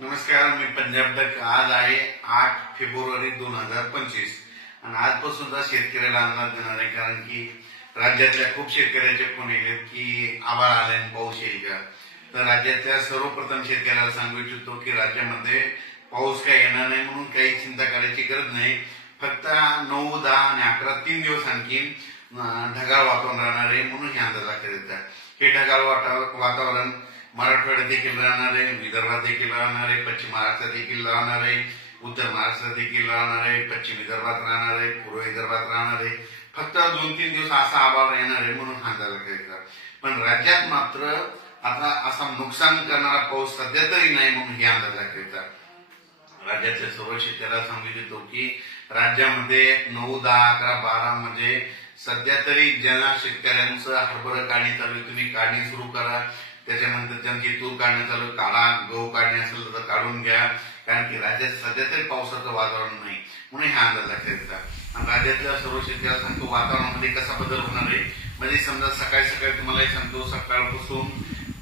नमस्कार मी पंजाब डक आज आहे आठ फेब्रुवारी दोन हजार पंचवीस. आणि आजपासून शेतकऱ्याला अंदाज देणार आहे कारण की राज्यातल्या खूप शेतकऱ्याचे फोन येलेत की आभाळ आलाय पाऊस येईल का? तर राज्यातल्या सर्वप्रथम शेतकऱ्याला सांगू इच्छितो की राज्यामध्ये पाऊस काय येणार नाही म्हणून काही चिंता करायची गरज नाही. फक्त नऊ दहा आणि अकरा तीन दिवस आणखी ढगाळ वातावरण राहणार आहे म्हणून हे अंदाज लक्षात हे ढगाळ वाता- वातावरण मराठवाड्यात देखील राहणार आहे विदर्भात देखील राहणार आहे पश्चिम महाराष्ट्रात देखील राहणार आहे उत्तर महाराष्ट्रात देखील राहणार आहे पश्चिम विदर्भात राहणार आहे पूर्व विदर्भात राहणार आहे. फक्त दोन तीन दिवस असा आभाळ येणार आहे म्हणून सांगायला अंदाज पण राज्यात मात्र आता असा नुकसान करणारा पाऊस सध्या तरी नाही म्हणून हे अंदाज लक्षात राज्याच्या सर्व शेतकऱ्याला सांगू इच्छितो की राज्यामध्ये नऊ दहा अकरा बारा म्हणजे सध्या तरी ज्यांना शेतकऱ्यांचं हरभरा काढणी चालू तुम्ही काढणी सुरू करा. त्याच्यानंतर त्यांची तूर काढणं चालू आहे, काढा गहू काढणे असेल तर काढून घ्या. कारण की राज्यात सध्या तरी पावसाचं वातावरण नाही. म्हणून हा अंदाज लक्षात येतात आणि राज्यातल्या सर्व शेतकऱ्याला सांगतो वातावरणामध्ये कसा बदल होणार आहे? म्हणजे समजा सकाळी सकाळी तुम्हाला सांगतो सकाळपासून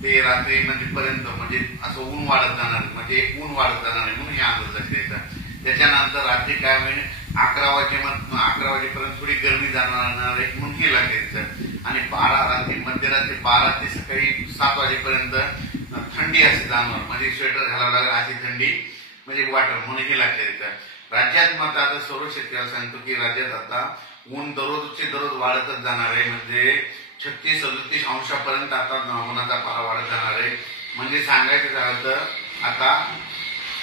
ते रात्री म्हणजे पर्यंत म्हणजे असं ऊन वाढत जाणार म्हणजे ऊन वाढत जाणार आहे म्हणून हे अंदाज लक्षात येतात त्याच्यानंतर रात्री काय होईल? अकरा वाजे अकरा वाजेपर्यंत थोडी गरमी जाणार आहे म्हणून हे लक्षात येतं आणि बारा रात्री मध्यरात्री बारा ते सकाळी सात वाजेपर्यंत थंडी असे जाणवणार म्हणजे स्वेटर घालावं लागेल अशी थंडी म्हणजे वाटर म्हणून हे लागते येतं. राज्यात मात्र आता सर्व शेतकऱ्याला सांगतो की राज्यात आता ऊन दररोजचे दररोज वाढतच जाणार आहे. म्हणजे छत्तीस सदतीस अंशापर्यंत आता उन्हाचा पारा वाढत जाणार आहे. म्हणजे सांगायचं झालं तर आता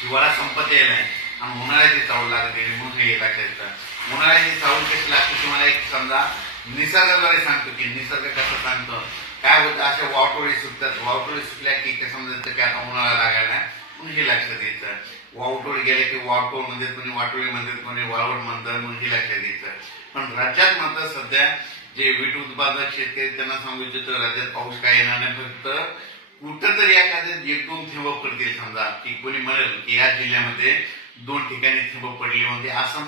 हिवाळा संपत येईल आहे. आणि उन्हाळ्याची चावल लागते म्हणून हे लक्षात उन्हाळ्याची चावल कशी लागते तुम्हाला एक समजा निसर्गाद्वारे सांगतो की निसर्ग कसं सांगतो? काय होतं? अशा वावटोळी सुटतात. वावटोळी सुटल्या की काय समजायचं की आता उन्हाळा लागायला म्हणून हे लक्षात येतं. वावटोळी गेले की वावटोळ म्हणतात कोणी वाटोळी म्हणतात कोणी वाळवट म्हणतात म्हणून हे लक्षात येतं. पण राज्यात मात्र सध्या जे वीट उत्पादक शेतकरी त्यांना सांगू इच्छितो राज्यात पाऊस काय येणार नाही फक्त कुठंतरी एखाद्या एक दोन थेंब पडतील समजा. की कोणी म्हणेल की या जिल्ह्यामध्ये दोन ठिकाणी थेंब पडली म्हणजे असं